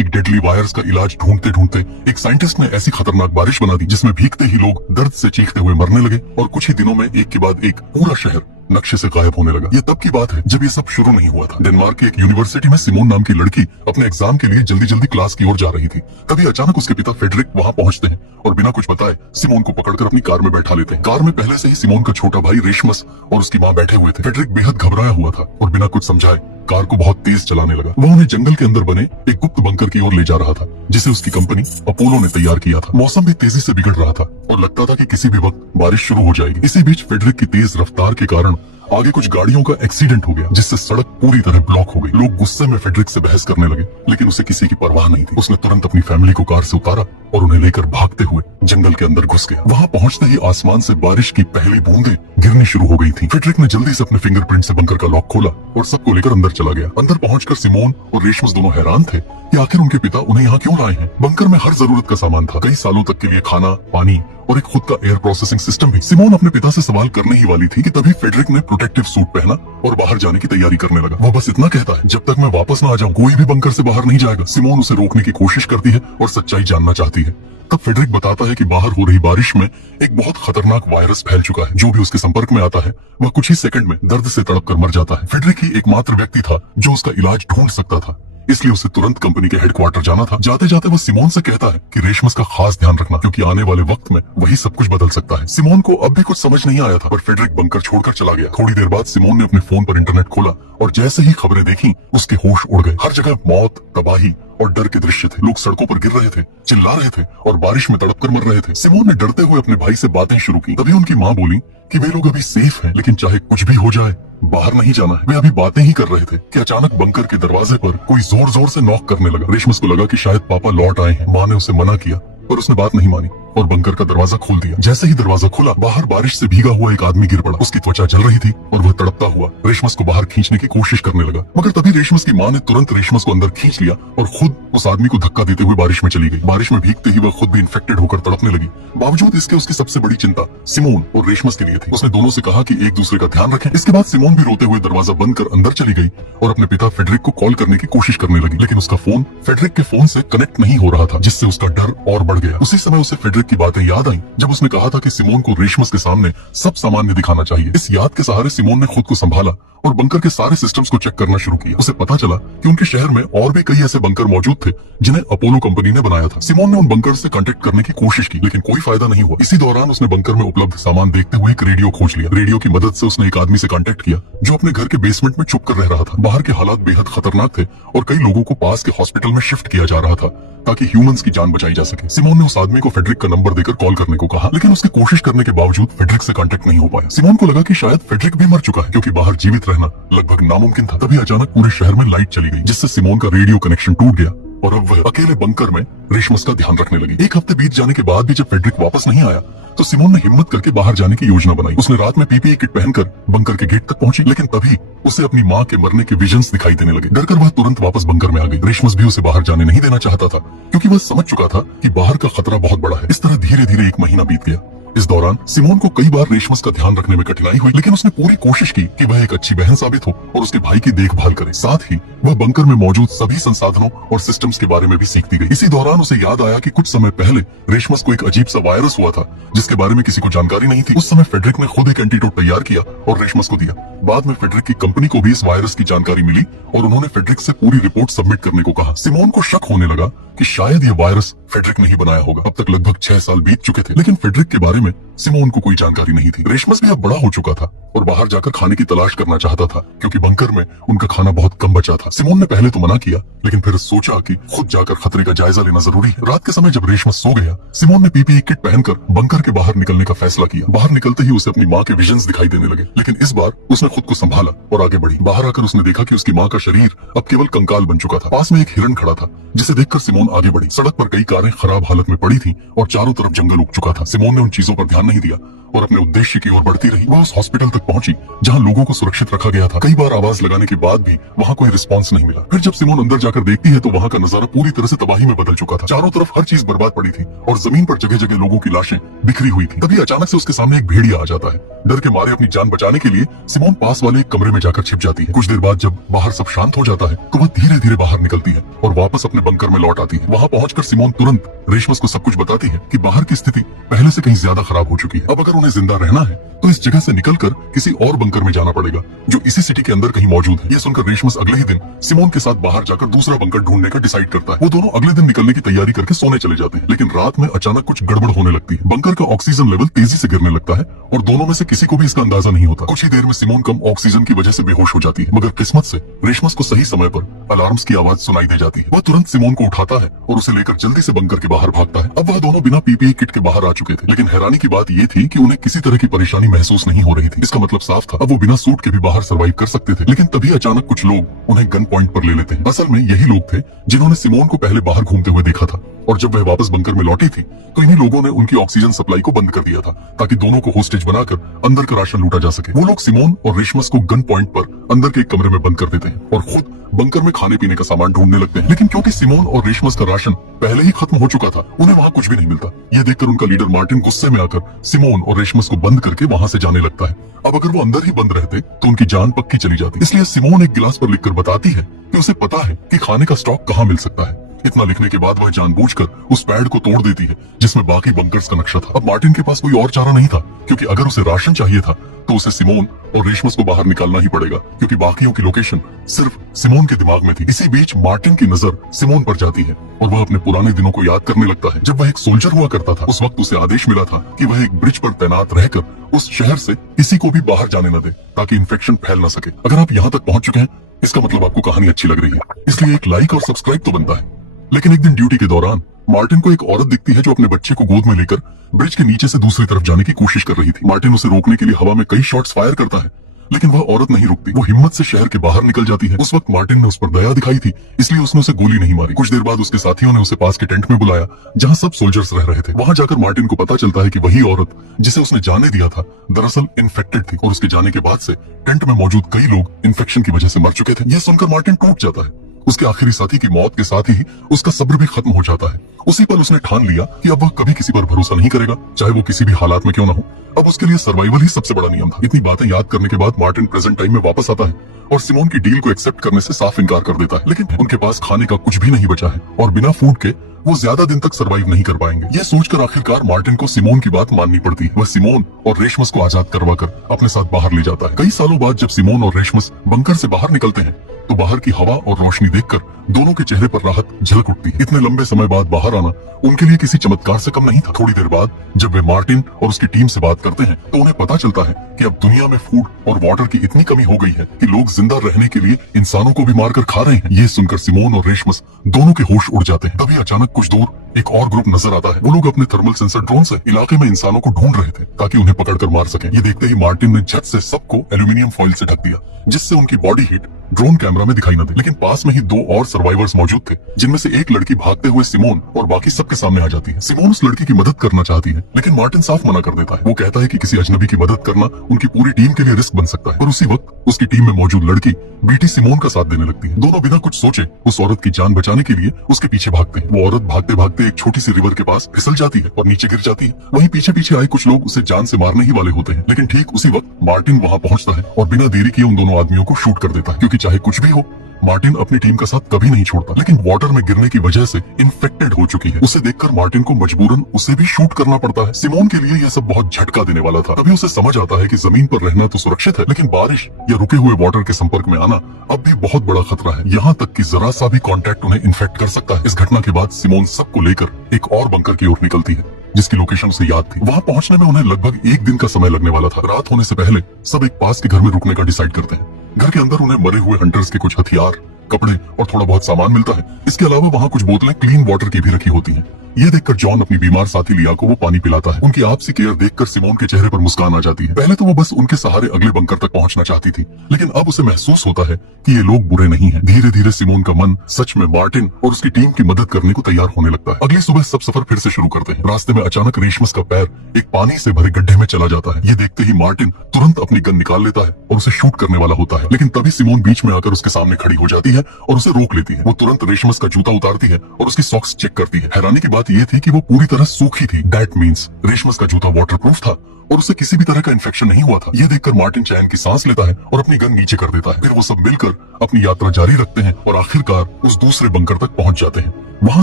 एक deadly virus का इलाज ढूंढते ढूंढते एक साइंटिस्ट ने ऐसी खतरनाक बारिश बना दी जिसमें भीगते ही लोग दर्द से चीखते हुए मरने लगे और कुछ ही दिनों में एक के बाद एक पूरा शहर नक्शे से गायब होने लगा। ये तब की बात है जब ये सब शुरू नहीं हुआ था। डेनमार्क की एक यूनिवर्सिटी में सिमोन नाम की लड़की अपने एग्जाम के लिए जल्दी जल्दी क्लास की ओर जा रही थी। तभी अचानक उसके पिता फेडरिक वहाँ पहुँचते हैं और बिना कुछ बताए सिमोन को पकड़कर अपनी कार में बैठा लेते हैं। कार में पहले से ही सिमोन का छोटा भाई रेशमस और उसकी माँ बैठे हुए थे। फेडरिक बेहद घबराया हुआ था और बिना कुछ समझाए कार को बहुत तेज चलाने लगा। वह उन्हें जंगल के अंदर बने एक गुप्त बंकर की ओर ले जा रहा था जिसे उसकी कंपनी अपोलो ने तैयार किया था। मौसम भी तेजी से बिगड़ रहा था और लगता था कि किसी भी वक्त बारिश शुरू हो जाएगी। इसी बीच फेडरिक की तेज रफ्तार के कारण आगे कुछ गाड़ियों का एक्सीडेंट हो गया जिससे सड़क पूरी तरह ब्लॉक हो गई। लोग गुस्से में फेडरिक से बहस करने लगे लेकिन उसे किसी की परवाह नहीं थी। उसने तुरंत अपनी फैमिली को कार से उतारा और उन्हें लेकर भागते हुए जंगल के अंदर घुस गया। वहाँ पहुँचते ही आसमान से बारिश की पहली बूंदें गिरनी शुरू हो गई थी। फेडरिक ने जल्दी से अपने फिंगरप्रिंट से बंकर का लॉक खोला और सबको लेकर अंदर चला गया। अंदर पहुंचकर सिमोन और रेशमस दोनों हैरान थे कि आखिर उनके पिता उन्हें यहाँ क्यों लाए हैं। बंकर में हर जरूरत का सामान था, कई सालों तक के लिए खाना, पानी और एक खुद का एयर प्रोसेसिंग सिस्टम भी। सिमोन अपने पिता से सवाल करने ही वाली थी कि तभी फेडरिक ने प्रोटेक्टिव सूट पहना और बाहर जाने की तैयारी करने लगा। वह बस इतना कहता है, जब तक मैं वापस ना आ जाऊं कोई भी बंकर से बाहर नहीं जाएगा। सिमोन उसे रोकने की कोशिश करती है और सच्चाई जानना चाहती है। तब फेडरिक बताता है कि बाहर हो रही बारिश में एक बहुत खतरनाक वायरस फैल चुका है। जो भी उसके संपर्क में आता है वह कुछ ही सेकंड में दर्द से तड़प कर मर जाता है। फेडरिक ही एकमात्र व्यक्ति था जो उसका इलाज ढूंढ सकता था, इसलिए उसे तुरंत कंपनी के हेडक्वार्टर जाना था। जाते जाते वह सिमोन से कहता है कि रेशमस का खास ध्यान रखना क्योंकि आने वाले वक्त में वही सब कुछ बदल सकता है। सिमोन को अब भी कुछ समझ नहीं आया था पर फेडरिक बंकर छोड़कर चला गया। थोड़ी देर बाद सिमोन ने अपने फोन पर इंटरनेट खोला और जैसे ही खबरें देखी उसके होश उड़ गए। हर जगह मौत, तबाही और डर के दृश्य थे। लोग सड़कों पर गिर रहे थे, चिल्ला रहे थे और बारिश में तड़प कर मर रहे थे। सिमोन ने डरते हुए अपने भाई से बातें शुरू की। तभी उनकी माँ बोली कि वे लोग अभी सेफ हैं, लेकिन चाहे कुछ भी हो जाए बाहर नहीं जाना है। वे अभी बातें ही कर रहे थे कि अचानक बंकर के दरवाजे पर कोई जोर जोर से नॉक करने लगा। रेशमस को लगा कि शायद पापा लौट आए हैं। माँ ने उसे मना किया पर उसने बात नहीं मानी और बंकर का दरवाजा खोल दिया। जैसे ही दरवाजा खुला बाहर बारिश से भीगा हुआ एक आदमी गिर पड़ा। उसकी त्वचा जल रही थी और वह तड़पता हुआ रेशमस को बाहर खींचने की कोशिश करने लगा, मगर तभी रेशमस की माँ ने तुरंत रेशमस को अंदर खींच लिया और खुद उस आदमी को धक्का देते हुए बारिश में चली गई। बारिश में भीगते ही वह खुद भी इन्फेक्टेड होकर तड़पने लगी। बावजूद इसके उसकी सबसे बड़ी चिंता सिमोन और रेशमस के लिए थी। उसने दोनों से कहा कि एक दूसरे का ध्यान रखें। इसके बाद सिमोन भी रोते हुए दरवाजा बंद कर अंदर चली गई और अपने पिता फेडरिक को कॉल करने की कोशिश करने लगी, लेकिन उसका फोन फेडरिक के फोन से कनेक्ट नहीं हो रहा था जिससे उसका डर और बढ़ गया। उसी समय उसे फेडरिक की बातें याद आई जब उसने कहा था कि सिमोन को रेशमस के सामने सब सामान्य दिखाना चाहिए। इस याद के सहारे सिमोन ने खुद को संभाला और बंकर के सारे सिस्टम्स को चेक करना शुरू किया। उसे पता चला कि उनके शहर में और भी कई ऐसे बंकर मौजूद थे जिन्हें अपोलो कंपनी ने बनाया था। सिमोन ने उन बंकर से कांटेक्ट करने की कोशिश की लेकिन कोई फायदा नहीं हुआ। इसी दौरान उसने बंकर में उपलब्ध सामान देखते हुए एक रेडियो खोज लिया। रेडियो की मदद से उसने एक आदमी से कांटेक्ट किया जो अपने घर के बेसमेंट में छुप कर रह रहा था। बाहर के हालात बेहद खतरनाक थे और कई लोगों को पास के हॉस्पिटल में शिफ्ट किया जा रहा था ताकि ह्यूमंस की जान बचाई जा सके। सिमोन ने उस आदमी को फेडरिक का नंबर देकर कॉल करने को कहा लेकिन उसकी कोशिश करने के बावजूद फेडरिक से कांटेक्ट नहीं हो पाया। सिमोन को लगा कि शायद फेडरिक भी मर चुका है क्योंकि बाहर जीवित रहना लगभग नामुमकिन था। तभी अचानक पूरे शहर में लाइट चली गई जिससे सिमोन का रेडियो कनेक्शन टूट गया और अब वह अकेले बंकर में रेशमस का ध्यान रखने लगी। एक हफ्ते बीत जाने के बाद भी जब फेडरिक वापस नहीं आया तो सिमोन ने हिम्मत करके बाहर जाने की योजना बनाई। उसने रात में पीपीई किट पहनकर बंकर के गेट तक पहुंची लेकिन तभी उसे अपनी माँ के मरने के विजन्स दिखाई देने लगे। डरकर वह तुरंत वापस बंकर में आ गई। रेशमस भी उसे बाहर जाने नहीं देना चाहता था क्योंकि वह समझ चुका था कि बाहर का खतरा बहुत बड़ा है। इस तरह धीरे धीरे एक महीना बीत गया। इस दौरान सिमोन को कई बार रेशमस का ध्यान रखने में कठिनाई हुई लेकिन उसने पूरी कोशिश की कि वह एक अच्छी बहन साबित हो और उसके भाई की देखभाल करे। साथ ही वह बंकर में मौजूद सभी संसाधनों और सिस्टम्स के बारे में भी सीखती गई। इसी दौरान उसे याद आया कि कुछ समय पहले रेशमस को एक अजीब सा वायरस हुआ था जिसके बारे में किसी को जानकारी नहीं थी। उस समय फेडरिक ने खुद एक एंटीडोट तैयार किया और रेशमस को दिया। बाद में फेडरिक की कंपनी को भी इस वायरस की जानकारी मिली और उन्होंने फेडरिक से पूरी रिपोर्ट सबमिट करने को कहा। सिमोन को शक होने लगा कि शायद ये वायरस फेडरिक ने ही बनाया होगा। अब तक लगभग 6 साल बीत चुके थे लेकिन फेडरिक के बारे में सिमोन को कोई जानकारी नहीं थी। रेशमस भी अब बड़ा हो चुका था और बाहर जाकर खाने की तलाश करना चाहता था क्योंकि बंकर में उनका खाना बहुत कम बचा था। सिमोन ने पहले तो मना किया लेकिन फिर सोचा कि खुद जाकर खतरे का जायजा लेना जरूरी है। रात के समय जब रेशमस सो गया सिमोन ने पीपीई किट पहनकर बंकर के बाहर निकलने का फैसला किया। बाहर निकलते ही उसे अपनी माँ के विजन्स दिखाई देने लगे लेकिन इस बार उसने खुद को संभाला और आगे बढ़ी। बाहर आकर उसने देखा कि उसकी माँ का शरीर अब केवल कंकाल बन चुका था। पास में एक हिरन खड़ा था जिसे देखकर सिमोन आगे बढ़ी। सड़क पर कई कारें खराब हालत में पड़ी थी और चारों तरफ जंगल उग चुका था। सिमोन ने उन चीजों पर ध्यान नहीं दिया और अपने उद्देश्य की ओर बढ़ती रही। वह उस हॉस्पिटल तक पहुंची जहां लोगों को सुरक्षित रखा गया था। कई बार आवाज लगाने के बाद भी वहां कोई रिस्पांस नहीं मिला। फिर जब सिमोन अंदर जाकर देखती है तो वहां का नजारा पूरी तरह से तबाही में बदल चुका था। चारों तरफ हर चीज बर्बाद पड़ी थी और जमीन पर जगह जगह लोगों की लाशें बिखरी हुई थी। तभी अचानक से उसके सामने एक भेड़िया आ जाता है। डर के मारे अपनी जान बचाने के लिए सिमोन पास वाले एक कमरे में जाकर छिप जाती है। कुछ देर बाद जब बाहर सब शांत हो जाता है तो वह धीरे धीरे बाहर निकलती है और वापस अपने बंकर में लौट आती है। वहां पहुंचकर सिमोन तुरंत रेशमस को सब कुछ बताती है कि बाहर की स्थिति पहले से कहीं ज्यादा खराब हो चुकी है। अब अगर उन्हें जिंदा रहना है तो इस जगह से निकलकर किसी और बंकर में जाना पड़ेगा जो इसी सिटी के अंदर कहीं मौजूद है। ये सुनकर रेशमस अगले ही दिन सिमोन के साथ बाहर जाकर दूसरा बंकर ढूंढने का डिसाइड करता है। वो दोनों अगले दिन निकलने की तैयारी करके सोने चले जाते हैं, लेकिन रात में अचानक कुछ गड़बड़ होने लगती है। बंकर का ऑक्सीजन लेवल तेजी से गिरने लगता है और दोनों में से किसी को भी इसका अंदाजा नहीं होता। कुछ ही देर में सिमोन कम ऑक्सीजन की वजह से बेहोश हो जाती है, मगर किस्मत से रेशमस को सही समय पर अलार्म्स की आवाज सुनाई दे जाती है। वह तुरंत सिमोन को उठाता है और उसे लेकर जल्दी से बंकर के बाहर भागता है। अब वह दोनों बिना पीपीई किट के बाहर आ चुके थे, लेकिन हैरानी की बात ये थी कि उन्हें किसी तरह की परेशानी महसूस नहीं हो रही थी। इसका मतलब साफ था, अब वो बिना सूट के भी बाहर सर्वाइव कर सकते थे। लेकिन तभी अचानक कुछ लोग उन्हें गन पॉइंट पर ले लेते हैं। असल में यही लोग थे जिन्होंने सिमोन को पहले बाहर घूमते हुए देखा था और जब वह वापस बंकर में लौटी थी तो इन्हीं लोगों ने उनकी ऑक्सीजन सप्लाई को बंद कर दिया था ताकि दोनों को होस्टेज बनाकर अंदर का राशन लूटा जा सके। वो लोग सिमोन और रेशमस को गन पॉइंट पर अंदर के एक कमरे में बंद कर देते हैं और खुद बंकर में खाने पीने का सामान ढूंढने लगते हैं। लेकिन क्योंकि सिमोन और रेशमस का राशन पहले ही खत्म हो चुका था, उन्हें वहां कुछ भी नहीं मिलता। यह देखकर उनका लीडर मार्टिन गुस्से में आकर सिमोन और रेशमस को बंद करके वहां से जाने लगता है। अब अगर वो अंदर ही बंद रहते तो उनकी जान पक्की चली जाती। इसलिए सिमोन एक गिलास पर लिखकर बताती है कि उसे पता है कि खाने का स्टॉक कहाँ मिल सकता है। इतना लिखने के बाद वह जानबूझकर उस पैड को तोड़ देती है जिसमें बाकी बंकर्स का नक्शा था। अब मार्टिन के पास कोई और चारा नहीं था, क्योंकि अगर उसे राशन चाहिए था तो उसे सिमोन और रेशमस को बाहर निकालना ही पड़ेगा, क्योंकि बाकियों की लोकेशन सिर्फ सिमोन के दिमाग में थी। इसी बीच मार्टिन की नजर सिमोन पर जाती है और वह अपने पुराने दिनों को याद करने लगता है। जब वह एक सोल्जर हुआ करता था, उस वक्त उसे आदेश मिला था कि वह एक ब्रिज पर तैनात रहकर उस शहर से किसी को भी बाहर जाने न दे ताकि इन्फेक्शन फैल न सके। अगर आप यहाँ तक पहुंच चुके हैं, इसका मतलब आपको कहानी अच्छी लग रही है, इसलिए एक लाइक और सब्सक्राइब तो बनता है। लेकिन एक दिन ड्यूटी के दौरान मार्टिन को एक औरत दिखती है जो अपने बच्चे को गोद में लेकर ब्रिज के नीचे से दूसरी तरफ जाने की कोशिश कर रही थी। मार्टिन उसे रोकने के लिए हवा में कई शॉट्स फायर करता है, लेकिन वह औरत नहीं रुकती। वो हिम्मत से शहर के बाहर निकल जाती है। उस वक्त मार्टिन ने उस पर दया दिखाई थी, इसलिए उसने उसे गोली नहीं मारी। कुछ देर बाद उसके साथियों ने उसे पास के टेंट में बुलाया जहां सब सोल्जर्स रह रहे थे। वहां जाकर मार्टिन को पता चलता है कि वही औरत जिसे उसने जाने दिया था दरअसल इन्फेक्टेड थी और उसके जाने के बाद से टेंट में मौजूद कई लोग इन्फेक्शन की वजह से मर चुके थे। यह सुनकर मार्टिन टूट जाता है। उसके आखिरी साथी की मौत के साथ ही उसका सब्र भी खत्म हो जाता है। उसी पर उसने ठान लिया कि अब वह कभी किसी पर भरोसा नहीं करेगा, चाहे वो किसी भी हालात में क्यों ना हो। अब उसके लिए सर्वाइवल ही सबसे बड़ा नियम था। इतनी बातें याद करने के बाद मार्टिन प्रेजेंट टाइम में वापस आता है और सिमोन की डील को एक्सेप्ट करने से साफ इनकार कर देता है। लेकिन उनके पास खाने का कुछ भी नहीं बचा है और बिना फूड के वो ज्यादा दिन तक सरवाइव नहीं कर पाएंगे। यह सोचकर आखिरकार मार्टिन को सिमोन की बात माननी पड़ती है। वह सिमोन और रेशमस को आजाद करवाकर अपने साथ बाहर ले जाता है। कई सालों बाद जब सिमोन और रेशमस बंकर से बाहर निकलते हैं तो बाहर की हवा और रोशनी देखकर दोनों के चेहरे पर राहत झलक उठती है। इतने लंबे समय बाद बाहर आना उनके लिए किसी चमत्कार से कम नहीं था। थोड़ी देर बाद जब वे मार्टिन और उसकी टीम से बात करते हैं तो उन्हें पता चलता है कि अब दुनिया में फूड और वाटर की इतनी कमी हो गई है कि लोग जिंदा रहने के लिए इंसानों को भी मारकर खा रहे हैं। ये सुनकर सिमोन और रेशमस दोनों के होश उड़ जाते हैं। तभी अचानक कुछ दूर एक और ग्रुप नजर आता है। वो लोग अपने थर्मल सेंसर ड्रोन से इलाके में इंसानों को ढूंढ रहे थे ताकि उन्हें पकड़कर मार सके। ये देखते ही मार्टिन ने झट से सबको एल्यूमिनियम फॉइल से ढक दिया जिससे उनकी बॉडी हीट ड्रोन कैमरा में दिखाई न दे। लेकिन पास में ही दो और सर्वाइवर्स मौजूद थे जिनमें से एक लड़की भागते हुए सिमोन और बाकी सबके सामने आ जाती है। सिमोन उस लड़की की मदद करना चाहती है, लेकिन मार्टिन साफ मना कर देता है। वो कहता है कि किसी अजनबी की मदद करना उनकी पूरी टीम के लिए रिस्क बन सकता है। और उसी वक्त उसकी टीम में मौजूद लड़की बेटी सिमोन का साथ देने लगती है। दोनों बिना कुछ सोचे उस औरत की जान बचाने के लिए उसके पीछे भागते हैं। वो औरत भागते भागते एक छोटी सी रिवर के पास फिसल जाती है और नीचे गिर जाती है। वहीं पीछे पीछे आए कुछ लोग उसे जान से मारने ही वाले होते हैं, लेकिन ठीक उसी वक्त मार्टिन वहां पहुंचता है और बिना देरी किए उन दोनों आदमियों को शूट कर देता है, क्योंकि चाहे कुछ भी हो मार्टिन अपनी टीम का साथ कभी नहीं छोड़ता। लेकिन वाटर में गिरने की वजह से इन्फेक्टेड हो चुकी है। उसे देखकर मार्टिन को मजबूरन उसे भी शूट करना पड़ता है। सिमोन के लिए यह सब बहुत झटका देने वाला था। तभी उसे समझ आता है कि जमीन पर रहना तो सुरक्षित है, लेकिन बारिश या रुके हुए वाटर के संपर्क में आना अब भी बहुत बड़ा खतरा है। यहाँ तक कि जरा सा भी कांटेक्ट उन्हें इन्फेक्ट कर सकता है। इस घटना के बाद सिमोन सबको लेकर एक और बंकर की ओर निकलती है जिसकी लोकेशन उसे याद थी। वहां पहुंचने में उन्हें लगभग एक दिन का समय लगने वाला था। रात होने से पहले सब एक पास के घर में रुकने का डिसाइड करते हैं। घर के अंदर उन्हें मरे हुए हंटर्स के कुछ हथियार, कपड़े और थोड़ा बहुत सामान मिलता है। इसके अलावा वहाँ कुछ बोतलें क्लीन वाटर की भी रखी होती हैं। ये देखकर जॉन अपनी बीमार साथी लिया को वो पानी पिलाता है। उनकी आपसी केयर देखकर सिमोन के चेहरे पर मुस्कान आ जाती है। पहले तो वो बस उनके सहारे अगले बंकर तक पहुंचना चाहती थी, लेकिन अब उसे महसूस होता है कि ये लोग बुरे नहीं हैं। धीरे धीरे सिमोन का मन सच में मार्टिन और उसकी टीम की मदद करने को तैयार होने लगता है। अगली सुबह सब सफर फिर से शुरू करते हैं। रास्ते में अचानक रेशमस का पैर एक पानी से भरे गड्ढे में चला जाता है। ये देखते ही मार्टिन तुरंत अपनी गन निकाल लेता है और उसे शूट करने वाला होता है, लेकिन तभी सिमोन बीच में आकर उसके सामने खड़ी हो जाती है और उसे रोक लेती है। वो तुरंत रेशमस का जूता उतारती है और उसकी सॉक्स चेक करती है। हैरानी की बात यह थी कि वो पूरी तरह सूखी थी। दैट मीन्स रेशमस का जूता वाटरप्रूफ था और उसे किसी भी तरह का इन्फेक्शन नहीं हुआ था। ये देखकर मार्टिन चैन की सांस लेता है और अपनी गन नीचे कर देता है। फिर वो सब मिलकर अपनी यात्रा जारी रखते हैं और आखिरकार उस दूसरे बंकर तक पहुंच जाते हैं। वहाँ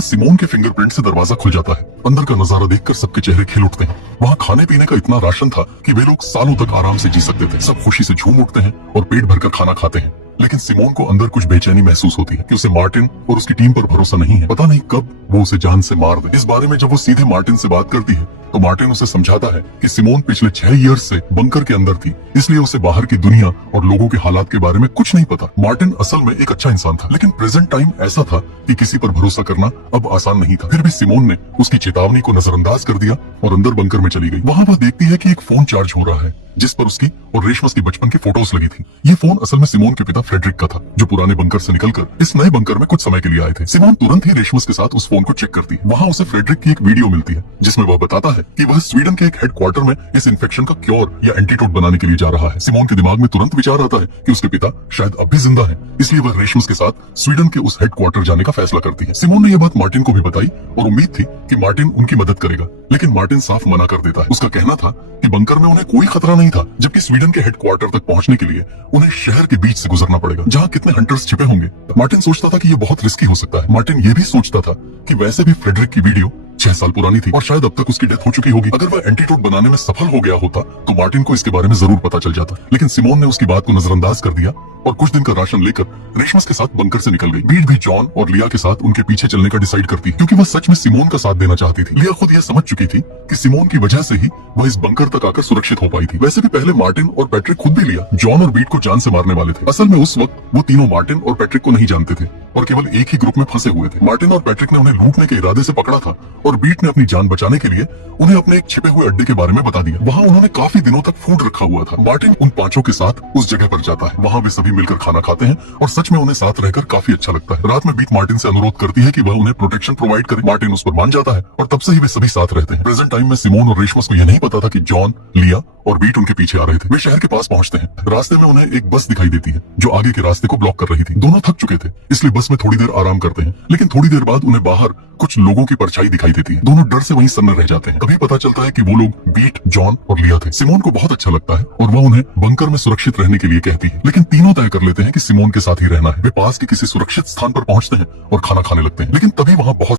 सिमोन के फिंगरप्रिंट से दरवाजा खुल जाता है। अंदर का नजारा देखकर सबके चेहरे खिल उठते हैं। वहाँ खाने पीने का इतना राशन था कि वे लोग सालों तक आराम से जी सकते थे। सब खुशी से झूम उठते हैं और पेट भरकर खाना खाते हैं, लेकिन सिमोन को अंदर कुछ बेचैनी महसूस होती है कि उसे मार्टिन और उसकी टीम पर भरोसा नहीं है। पता नहीं कब वो उसे जान से मार दे। इस बारे में जब वो सीधे मार्टिन से बात करती है तो मार्टिन उसे समझाता है कि सिमोन पिछले 6 ईयर्स से बंकर के अंदर थी, इसलिए उसे बाहर की दुनिया और लोगों के हालात के बारे में कुछ नहीं पता। मार्टिन असल में एक अच्छा इंसान था, लेकिन प्रेजेंट टाइम ऐसा था कि किसी पर भरोसा करना अब आसान नहीं था। फिर भी सिमोन ने उसकी चेतावनी को नजरअंदाज कर दिया और अंदर बंकर में चली गई। वहाँ वह देखती है कि एक फोन चार्ज हो रहा है जिस पर उसकी और रेशमस की बचपन की फोटोज लगी थी। ये फोन असल में सिमोन के पिता फ्रेडरिक का था, जो पुराने बंकर से निकलकर इस नए बंकर में कुछ समय के लिए आए थे। सिमोन तुरंत ही रेशमस के साथ उस फोन को चेक करती है। वहाँ उसे फ्रेडरिक की एक वीडियो मिलती है जिसमें वह बताता है कि वह स्वीडन के एक हेडक्वार्टर में इस इन्फेक्शन का क्योर या एंटीडोट बनाने के लिए जा रहा है। सिमोन के दिमाग में तुरंत विचार आता है कि उसके पिता शायद अब भी जिंदा है, इसलिए वह रेशमस के साथ स्वीडन के उस हेडक्वार्टर जाने का फैसला करती है। सिमोन ने यह बात मार्टिन को भी बताई और उम्मीद थी कि मार्टिन उनकी मदद करेगा, लेकिन मार्टिन साफ मना कर देता है। उसका कहना था कि बंकर में उन्हें कोई खतरा नहीं था, जबकि स्वीडन के हेडक्वार्टर तक पहुंचने के लिए उन्हें शहर के बीच से गुजरना पड़ेगा, जहां कितने हंटर्स छिपे होंगे। मार्टिन सोचता था कि यह बहुत रिस्की हो सकता है। मार्टिन यह भी सोचता था कि वैसे भी फ्रेडरिक की वीडियो 6 साल पुरानी थी और शायद अब तक उसकी डेथ हो चुकी होगी। अगर वह एंटीडोट बनाने में सफल हो गया होता तो मार्टिन को इसके बारे में जरूर पता चल जाता, लेकिन सिमोन ने उसकी बात को नजरअंदाज कर दिया और कुछ दिन का राशन लेकर रेशमस के साथ बंकर से निकल गई। बीट भी जॉन और लिया के साथ उनके पीछे चलने का डिसाइड करती है, क्योंकि वह सच में सिमोन का साथ देना चाहती थी। लिया खुद यह समझ चुकी थी कि सिमोन की वजह से ही वह इस बंकर तक आकर सुरक्षित हो पाई थी। वैसे भी पहले मार्टिन और पैट्रिक खुद भी लिया, जॉन और बीट को जान से मारने वाले थे। असल में उस वक्त वो तीनों मार्टिन और पैट्रिक को नहीं जानते थे और केवल एक ही ग्रुप में फंसे हुए थे। मार्टिन और पैट्रिक ने उन्हें लूटने के इरादे से पकड़ा था और बीट ने अपनी जान बचाने के लिए उन्हें अपने एक छिपे हुए अड्डे के बारे में बता दिया। वहाँ उन्होंने काफी दिनों तक फूड रखा हुआ था। मार्टिन उन पांचों के साथ उस जगह पर जाता है। वहाँ वे सभी मिलकर खाना खाते हैं और सच में उन्हें साथ रहकर काफी अच्छा लगता है। रात में बीट मार्टिन से अनुरोध करती है कि वह उन्हें प्रोटेक्शन प्रोवाइड करे। मार्टिन उस पर मान जाता है और तब से ही वे सभी साथ रहते हैं। प्रेजेंट टाइम में सिमोन और रेशमस को यह नहीं पता था कि जॉन, लिया और बीट उनके पीछे आ रहे थे। वे शहर के पास पहुंचते हैं। रास्ते में उन्हें एक बस दिखाई देती है जो आगे के रास्ते को ब्लॉक कर रही थी। दोनों थक चुके थे, इसलिए बस में थोड़ी देर आराम करते हैं, लेकिन थोड़ी देर बाद उन्हें बाहर कुछ लोगों की परछाई दिखाई देती है। दोनों डर से वहीं सन्न रह जाते हैं। तभी पता चलता है कि वो लोग बीट, जॉन और लिया थे। सिमोन को बहुत अच्छा लगता है और वह उन्हें बंकर में सुरक्षित रहने के लिए कहती है, लेकिन तीनों तय कर लेते हैं कि सिमोन के साथ ही रहना है। वे पास के किसी सुरक्षित स्थान पर पहुंचते हैं और खाना खाने लगते हैं, लेकिन तभी वहाँ बहुत